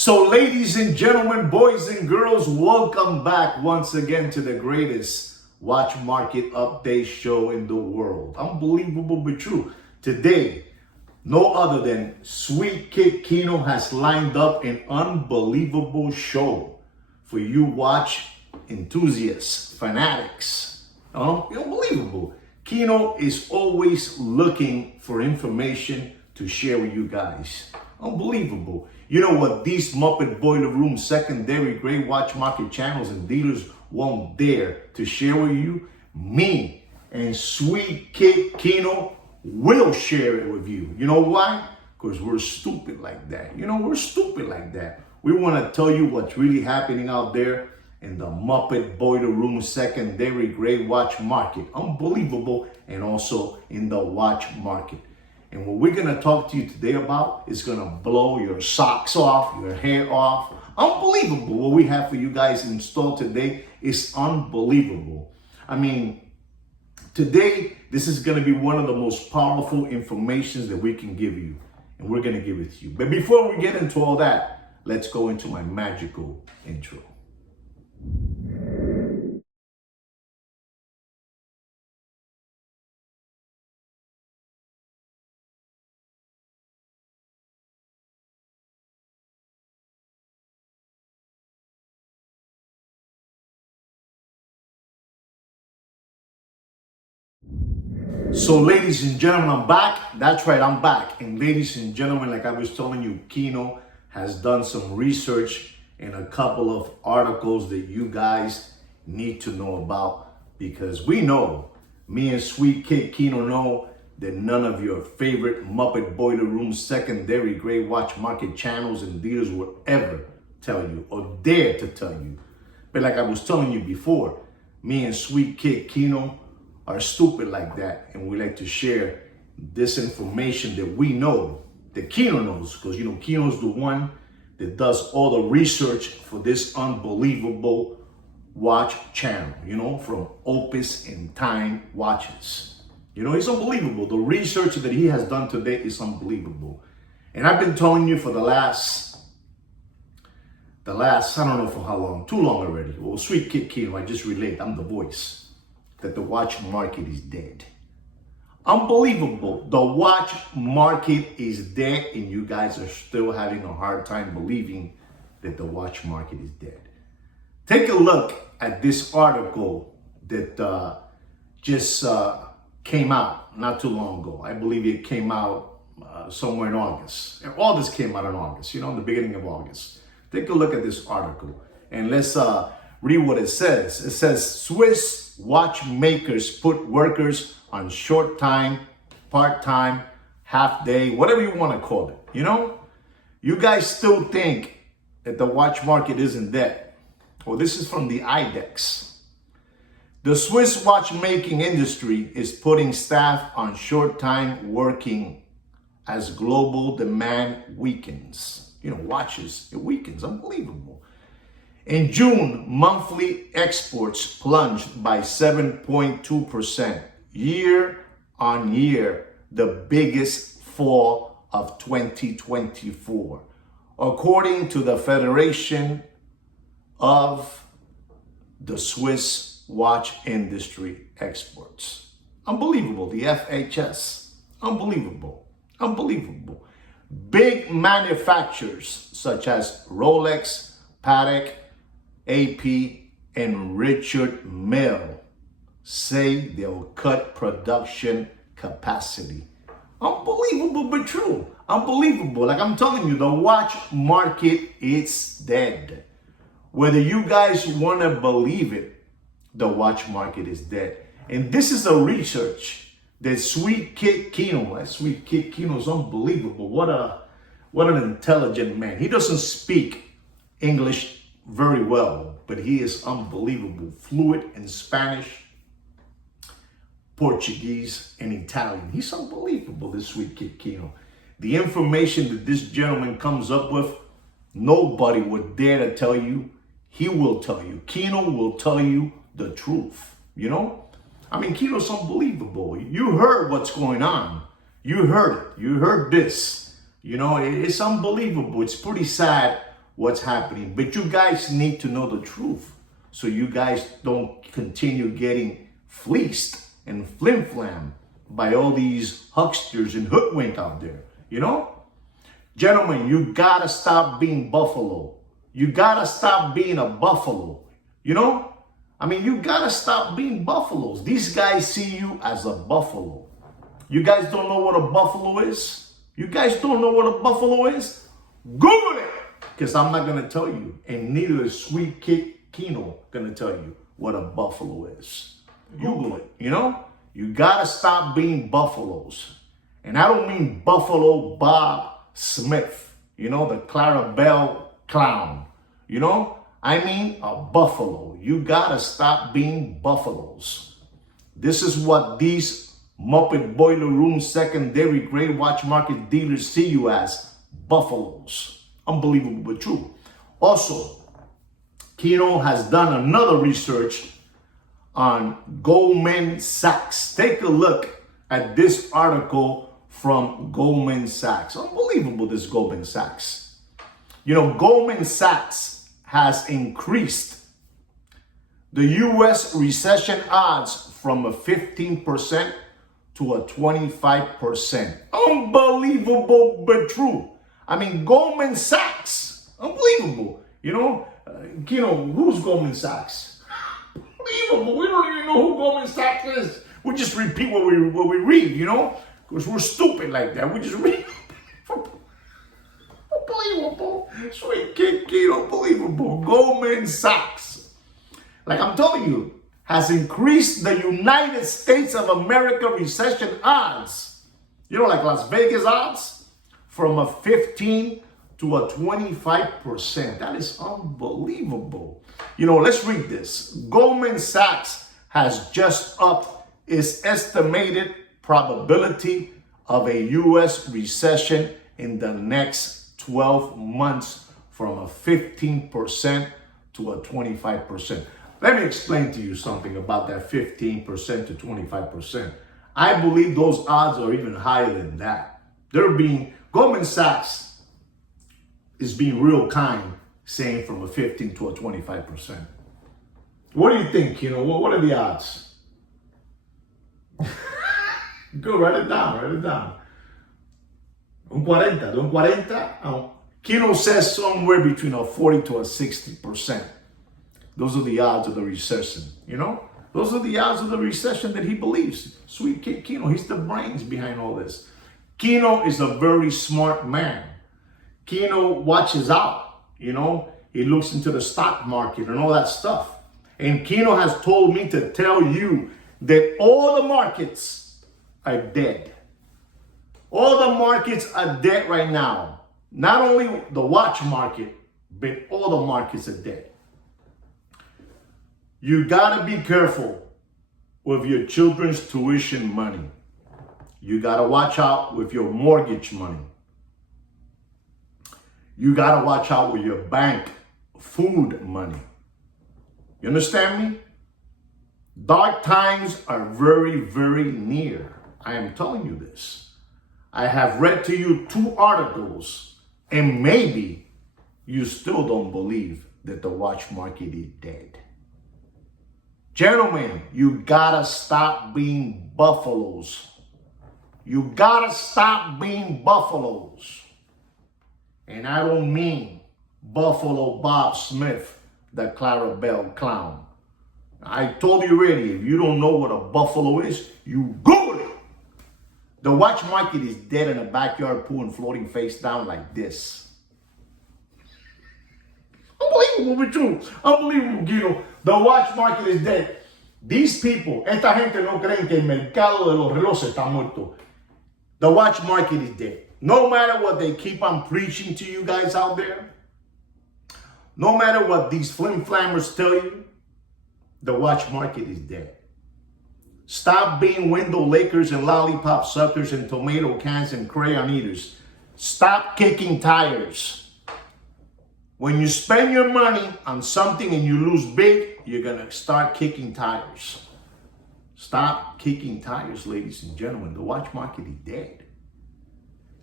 So ladies and gentlemen, boys and girls, welcome back once again to the greatest watch market update show in the world. Unbelievable but true. Today, no other than Sweet Kid Kino has lined up an unbelievable show for you watch enthusiasts, fanatics. Unbelievable. Kino is always looking for information to share with you guys. Unbelievable. You know what? These Muppet Boiler Room secondary gray watch market channels and dealers won't dare to share with you. Me and Sweet Kid Kino will share it with you. You know why? Because we're stupid like that. We're stupid like that. We want to tell you what's really happening out there in the Muppet Boiler Room secondary gray watch market. Unbelievable. And also in the watch market. And what we're going to talk to you today about is going to blow your socks off, your hair off. Unbelievable. What we have for you guys installed today is unbelievable. I mean, today, this is going to be one of the most powerful informations that we can give you. And we're going to give it to you. But before we get into all that, let's go into my magical intro. So ladies and gentlemen, I'm back. That's right, I'm back. And ladies and gentlemen, like I was telling you, Kino has done some research and a couple of articles that you guys need to know about, because we know, me and Sweet Kid Kino know, that none of your favorite Muppet Boiler Room secondary gray watch market channels and dealers will ever tell you or dare to tell you. But like I was telling you before, me and Sweet Kid Kino are stupid like that, and we like to share this information that we know, that Kino knows, because Kino's the one that does all the research for this unbelievable watch channel, from Opus and Time watches. It's unbelievable. The research that he has done today is unbelievable. And I've been telling you for the last, I don't know for how long, too long already. Well, Sweet Kid Kino, I just relate, I'm the voice, that the watch market is dead. Unbelievable. The watch market is dead, and you guys are still having a hard time believing that the watch market is dead. Take a look at this article that just came out not too long ago. I believe it came out somewhere in August. And all this came out in August, in the beginning of August. Take a look at this article and let's read what it says. It says, Swiss watchmakers put workers on short time, part-time, half day, whatever you want to call it. You guys still think that the watch market isn't dead. Well, this is from the IDEX. The Swiss watchmaking industry is putting staff on short time working as global demand weakens. Watches, it weakens. Unbelievable. In June, monthly exports plunged by 7.2% year on year, the biggest fall of 2024, according to the Federation of the Swiss Watch Industry Exports. Unbelievable, the FHS. Unbelievable, unbelievable. Big manufacturers such as Rolex, Patek, AP, and Richard Mille say they'll cut production capacity. Unbelievable but true. Unbelievable. Like I'm telling you, the watch market is dead. Whether you guys want to believe it, the watch market is dead. And this is a research that Sweet Kid Kino, Sweet Kid Kino is unbelievable. What an intelligent man. He doesn't speak English very well, but he is unbelievable, fluent in Spanish, Portuguese, and Italian. He's unbelievable, this Sweet Kid Kino. The information that this gentleman comes up with, nobody would dare to tell you. He will tell you. Kino will tell you the truth. I mean, Kino's unbelievable. You heard what's going on. You heard it. You heard this. It's unbelievable. It's pretty sad what's happening. But you guys need to know the truth so you guys don't continue getting fleeced and flim-flam by all these hucksters and hoodwink out there, you know? Gentlemen, you gotta stop being buffalo. You gotta stop being a buffalo, you know? I mean, you gotta stop being buffaloes. These guys see you as a buffalo. You guys don't know what a buffalo is? You guys don't know what a buffalo is? Google it! Because I'm not gonna tell you, and neither is Sweet Kid Kino gonna tell you what a buffalo is. Google it, you know? You gotta stop being buffaloes. And I don't mean Buffalo Bob Smith, you know, the Clarabelle clown, you know? I mean a buffalo. You gotta stop being buffaloes. This is what these Muppet Boiler Room secondary grade watch market dealers see you as, buffaloes. Unbelievable but true. Also, Kino has done another research on Goldman Sachs. Take a look at this article from Goldman Sachs. Unbelievable, this Goldman Sachs. You know, Goldman Sachs has increased the U.S. recession odds from a 15% to a 25%. Unbelievable but true. I mean, Goldman Sachs, unbelievable. You know, who's Goldman Sachs? Unbelievable. We don't even know who Goldman Sachs is. We just repeat what we read, you know, because we're stupid like that. We just read. Unbelievable. Sweet Kid Kino, unbelievable. Goldman Sachs, like I'm telling you, has increased the United States of America recession odds, you know, like Las Vegas odds, from a 15 to a 25%. That is unbelievable. You know, let's read this. Goldman Sachs has just upped its estimated probability of a U.S. recession in the next 12 months from a 15% to a 25%. Let me explain to you something about that 15% to 25%. I believe those odds are even higher than that. Goldman Sachs is being real kind, saying from a 15 to a 25%. What do you think? You know, what are the odds? Go, write it down. Un 40. Kino says somewhere between a 40 to a 60%. Those are the odds of the recession, you know? Those are the odds of the recession that he believes. Sweet Kid Kino, he's the brains behind all this. Kino is a very smart man. Kino watches out, you know? He looks into the stock market and all that stuff. And Kino has told me to tell you that all the markets are dead. All the markets are dead right now. Not only the watch market, but all the markets are dead. You gotta be careful with your children's tuition money. You gotta watch out with your mortgage money. You gotta watch out with your bank food money. You understand me? Dark times are very, very near. I am telling you this. I have read to you 2 articles, and maybe you still don't believe that the watch market is dead. Gentlemen, you gotta stop being buffaloes. You gotta stop being buffaloes. And I don't mean Buffalo Bob Smith, the Clarabelle clown. I told you already, if you don't know what a buffalo is, you Google it. The watch market is dead in a backyard pool and floating face down like this. Unbelievable, but true. Unbelievable, Guido. The watch market is dead. These people, esta gente no creen que el mercado de los relojes está muerto. The watch market is dead. No matter what they keep on preaching to you guys out there, no matter what these flim-flammers tell you, the watch market is dead. Stop being window lickers and lollipop suckers and tomato cans and crayon eaters. Stop kicking tires. When you spend your money on something and you lose big, you're going to start kicking tires. Stop kicking tires, ladies and gentlemen. The watch market is dead.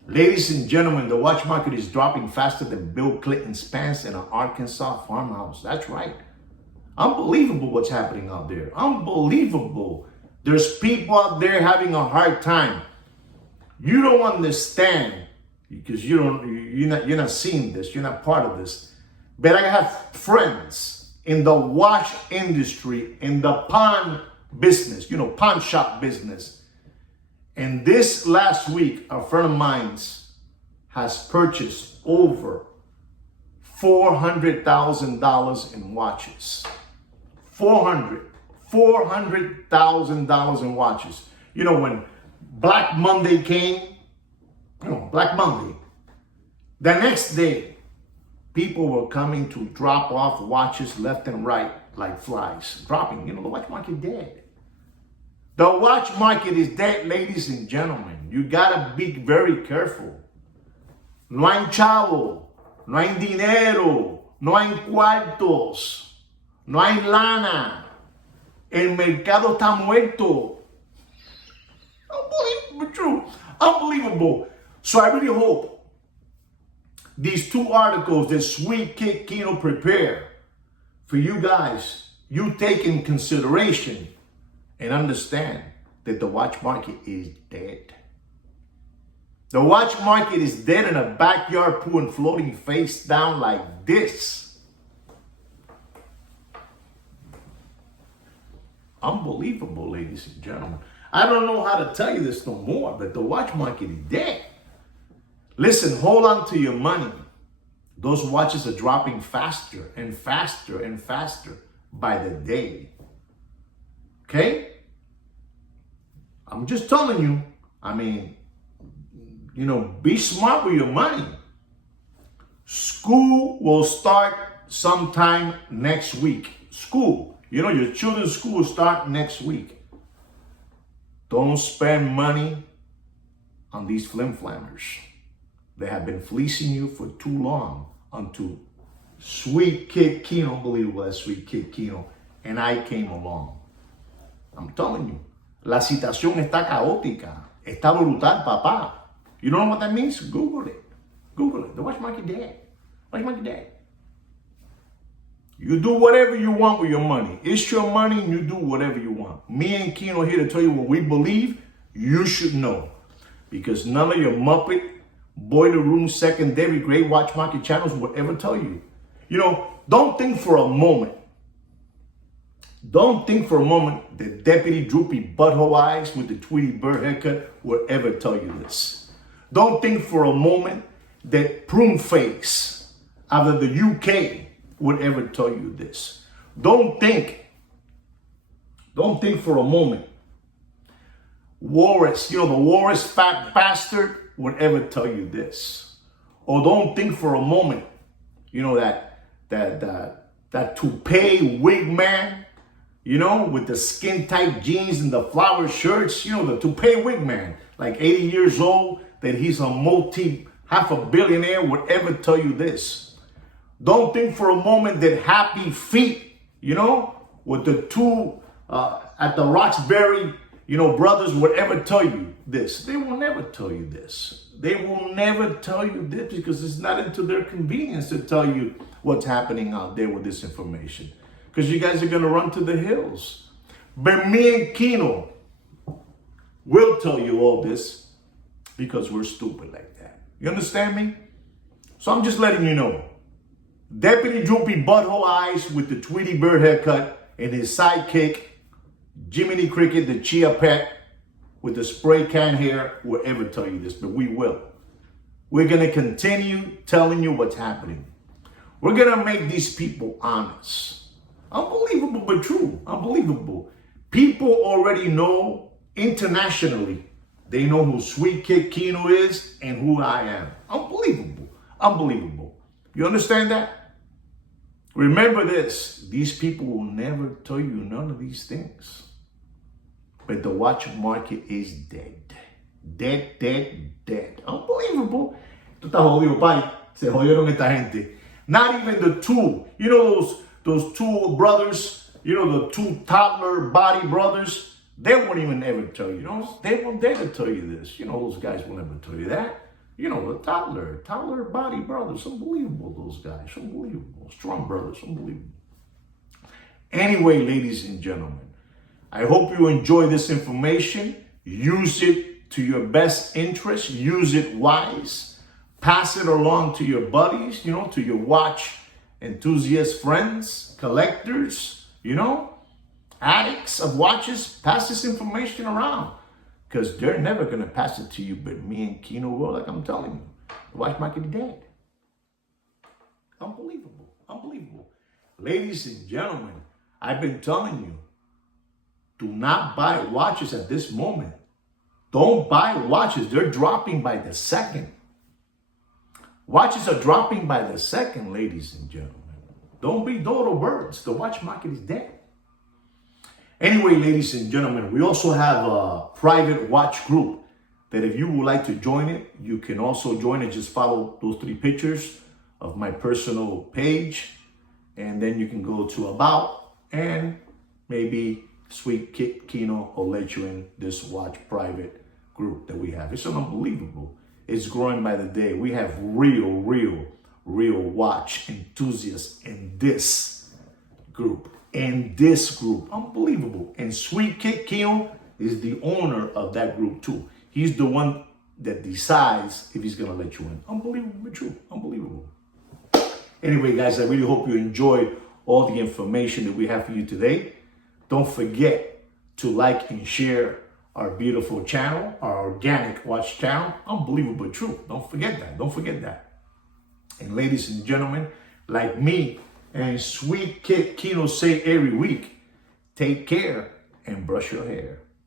Ladies and gentlemen, the watch market is dropping faster than Bill Clinton's pants in an Arkansas farmhouse. That's right. Unbelievable what's happening out there. Unbelievable. There's people out there having a hard time. You don't understand because you're not seeing this. You're not part of this. But I have friends in the watch industry, in the pawn business, pawn shop business. And this last week, a friend of mine has purchased over $400,000 in watches. $400,000 in watches. When Black Monday came, Black Monday, the next day, people were coming to drop off watches left and right like flies, dropping. The watch market dead. The watch market is dead, ladies and gentlemen. You gotta be very careful. No hay chavo, no hay dinero, no hay cuartos, no hay lana. El mercado está muerto. Unbelievable, true. Unbelievable. So I really hope these two articles that Sweet Kid Kino prepared for you guys, you take in consideration and understand that the watch market is dead. The watch market is dead in a backyard pool and floating face down like this. Unbelievable, ladies and gentlemen. I don't know how to tell you this no more, but the watch market is dead. Listen, hold on to your money. Those watches are dropping faster and faster and faster by the day. Okay? I'm just telling you, be smart with your money. School will start sometime next week. School. Your children's school will start next week. Don't spend money on these flim-flammers. They have been fleecing you for too long until Sweet Kid Kino, unbelievable as Sweet Kid Kino, and I came along. I'm telling you, la situación está caótica, está brutal, papá. You don't know what that means? Google it. Google it. The watch market dead. Watch market dead. You do whatever you want with your money. It's your money and you do whatever you want. Me and Kino are here to tell you what we believe you should know. Because none of your Muppet, boiler room, secondary, great watch market channels will ever tell you. Don't think for a moment. Don't think for a moment that Deputy Droopy Butthole Eyes with the Tweety Bird haircut will ever tell you this. Don't think for a moment that Prune Face out of the UK would ever tell you this. Don't think for a moment Walrus, the Walrus fat bastard would ever tell you this. Or don't think for a moment, that toupee wig man, with the skin tight jeans and the flower shirts, the toupee wig man, like 80 years old, that he's a half a billionaire would ever tell you this. Don't think for a moment that Happy Feet, with the two at the Roxbury, brothers would ever tell you this. They will never tell you this. They will never tell you this because it's not into their convenience to tell you what's happening out there with this information. Because you guys are going to run to the hills. But me and Kino will tell you all this because we're stupid like that. You understand me? So I'm just letting you know. Deputy Droopy Butthole Eyes with the Tweety Bird haircut and his sidekick, Jiminy Cricket, the Chia Pet, with the spray can hair, will ever tell you this, but we will. We're going to continue telling you what's happening. We're going to make these people honest. Unbelievable, but true. Unbelievable. People already know internationally. They know who Sweet Kid Kino is and who I am. Unbelievable. Unbelievable. You understand that? Remember this. These people will never tell you none of these things. But the watch market is dead. Dead, dead, dead. Unbelievable. Tú estás jodido, pai. Se jodieron esta gente. Not even the two. Those two brothers, the two toddler body brothers, they won't even ever tell you. They won't dare to tell you this. Those guys will never tell you that. You know, the toddler body brothers, unbelievable, those guys, unbelievable. Strong brothers, unbelievable. Anyway, ladies and gentlemen, I hope you enjoy this information. Use it to your best interest. Use it wise. Pass it along to your buddies, you know, to your watch enthusiast friends, collectors, you know, addicts of watches. Pass this information around, because they're never going to pass it to you but me and Kino will, like I'm telling you. The watch market is dead. Unbelievable. Unbelievable. Ladies and gentlemen, I've been telling you, do not buy watches at this moment. Don't buy watches. They're dropping by the second. Watches are dropping by the second, ladies and gentlemen. Don't be dodo birds. The watch market is dead. Anyway, ladies and gentlemen, we also have a private watch group that if you would like to join it, you can also join it. Just follow those 3 pictures of my personal page. And then you can go to About, and maybe Sweet Kino will let you in this watch private group that we have. It's unbelievable. It's growing by the day. We have real watch enthusiasts in this group. Unbelievable. And Sweet Kino is the owner of that group too. He's the one that decides if he's gonna let you in. Unbelievable, but true. Unbelievable. Anyway, guys, I really hope you enjoyed all the information that we have for you today. Don't forget to like and share our beautiful channel, our organic watch channel. Unbelievable, true. Don't forget that. Don't forget that. And ladies and gentlemen, like me and Sweet Kino say every week, take care and brush your hair.